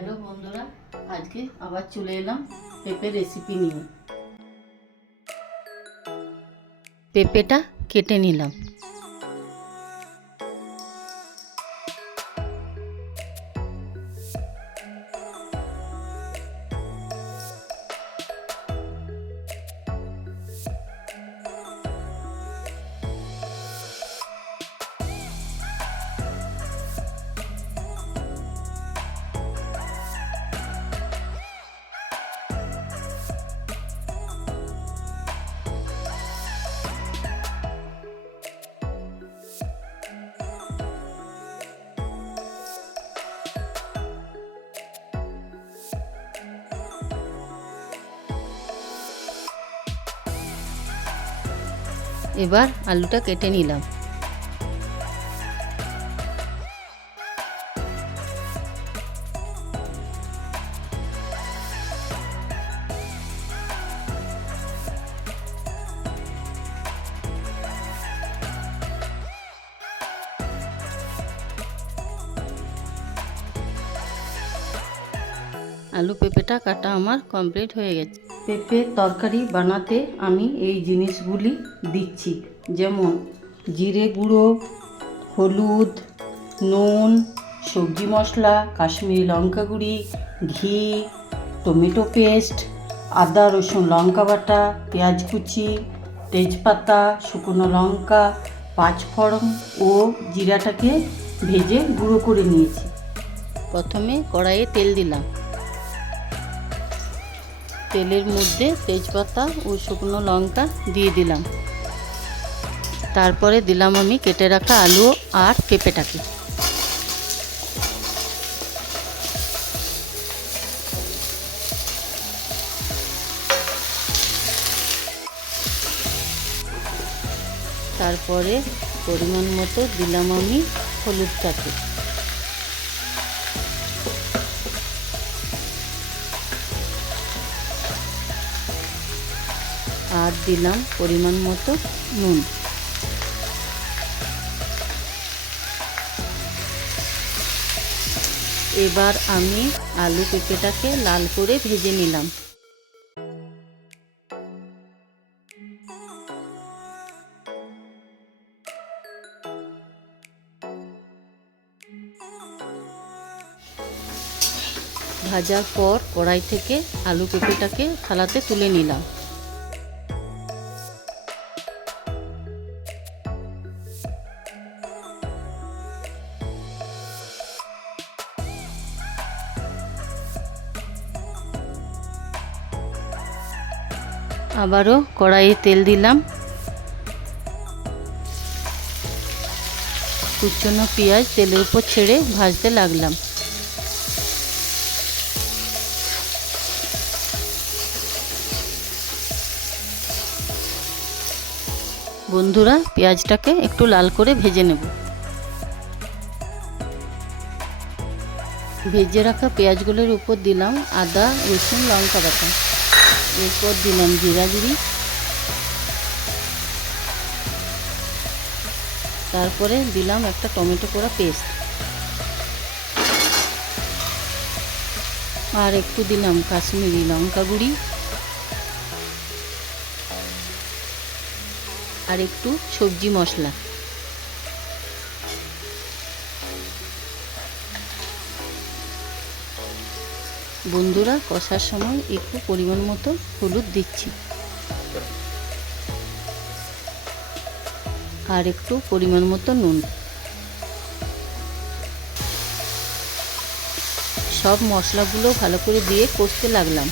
Hello বন্ধুরা, আজকে আবার চলে এলাম পেঁপে রেসিপি নিয়ে। পেঁপেটা কেটে নিলাম। এবার আলুটা কেটে নিলাম। আলু পেঁপেটা কাটা আমার কমপ্লিট হয়ে গেছে। পেঁপে তরকারি বানাতে আমি এই জিনিসগুলি দিচ্ছি, যেমন জিরে গুঁড়ো, হলুদ, নুন, সবজি মশলা, কাশ্মীরি লঙ্কা গুঁড়ি, ঘি, টমেটো পেস্ট, আদা রসুন লঙ্কা বাটা, পেঁয়াজ কুচি, তেজপাতা, শুকনো লঙ্কা, পাঁচফোড়ন ও জিরাটাকে ভেজে গুঁড়ো করে নিয়েছি। প্রথমে কড়াইয়ে তেল দিলাম। তেলের মধ্যে তেজপাতা ও শুকনো লঙ্কা দিয়ে দিলাম। তারপরে দিলাম আমি কেটে রাখা আলু আর পেঁপেটাকে। তারপরে পরিমাণ মতো দিলাম আমি হলুদটাকে। আর দিলাম পরিমাণ মতো নুন। এবার আমি আলু পেঁপেটাকে লাল করে ভেজে নিলাম। ভাজার পর কড়াই থেকে আলু পেঁপেটাকে থালাতে তুলে নিলাম। আবারও কড়াইয়ে তেল দিলাম। কুচনো পেঁয়াজ তেলের উপর ছেড়ে ভাজতে লাগলাম। বন্ধুরা, পেঁয়াজটাকে একটু লাল করে ভেজে নেব। ভেজে রাখা পেঁয়াজগুলোর উপর দিলাম আদা রসুন লঙ্কা বাটা। এরপর দিলাম জিরা গুঁড়ি। তারপরে দিলাম একটা টমেটো কোড়া পেস্ট। আর একটু দিলাম কাশ্মীরি লঙ্কা গুঁড়ি। আর একটু সবজি মশলা। বন্ধুরা, কষার সময় একটু পরিমাণ মতো হলুদ দিচ্ছি। আর একটু পরিমাণ মতো নুন। সব মশলাগুলো ভালো করে দিয়ে কষতে লাগলাম।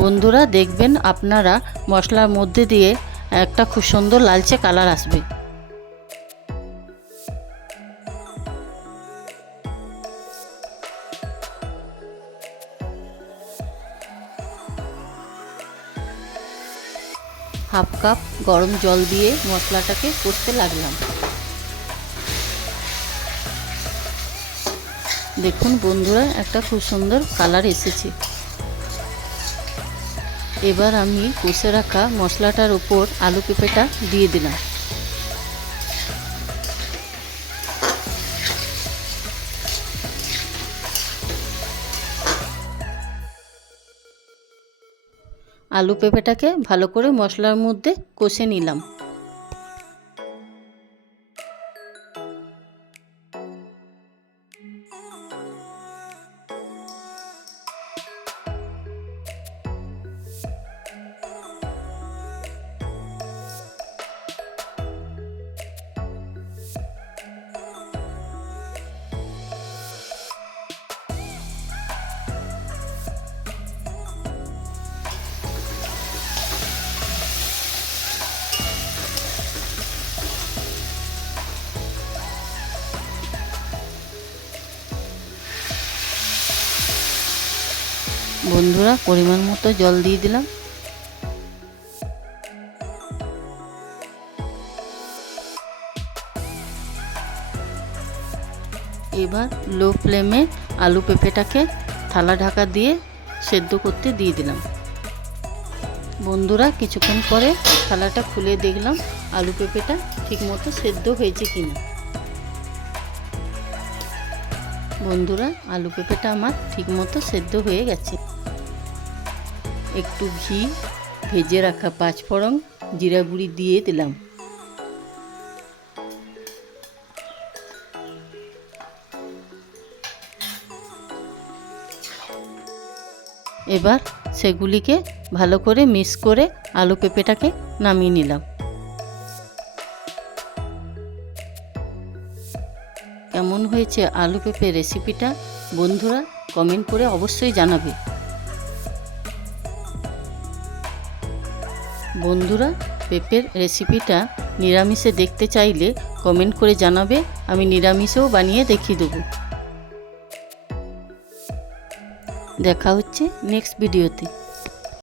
বন্ধুরা, দেখবেন আপনারা মশলার মধ্যে দিয়ে একটা খুব সুন্দর লালচে কালার আসবে। হাফ কাপ গরম জল দিয়ে মশলাটাকে কষতে লাগলাম। দেখুন বন্ধুরা, একটা খুব সুন্দর কালার এসেছে। এবার আমি কষে রাখা মশলাটার উপর আলু পেঁপেটা দিয়ে দিলাম। আলু পেঁপেটাকে ভালো করে মশলার মধ্যে কষে নিলাম। বন্ধুরা, পরিমাণ মতো জল দিয়ে দিলাম। এবার লো ফ্লেমে আলু পেঁপেটাকে থালা ঢাকা দিয়ে সেদ্ধ করতে দিয়ে দিলাম। বন্ধুরা, কিছুক্ষণ পরে থালাটা খুলে দেখলাম আলু পেঁপেটা ঠিকমতো সেদ্ধ হয়েছে কিনা। বন্ধুরা, আলু পেঁপেটা আমার ঠিকমতো সেদ্ধ হয়ে গেছে। একটু ঘি, ভেজে রাখা 5 ফোড়ন, জিরা গুঁড়ি দিয়ে দিলাম। এবার সেগুলিকে ভালো করে মিক্স করে আলু পেঁপেটাকে নামিয়ে নিলাম। কেমন হয়েছে আলু পেঁপে রেসিপিটা বন্ধুরা কমেন্ট করে অবশ্যই জানাবে। বন্ধুরা, পেঁপের রেসিপিটা নিরামিষে দেখতে চাইলে কমেন্ট করে জানাবে, আমি নিরামিষেও বানিয়ে দেখিয়ে দেবো। দেখা হচ্ছে নেক্সট ভিডিওতে।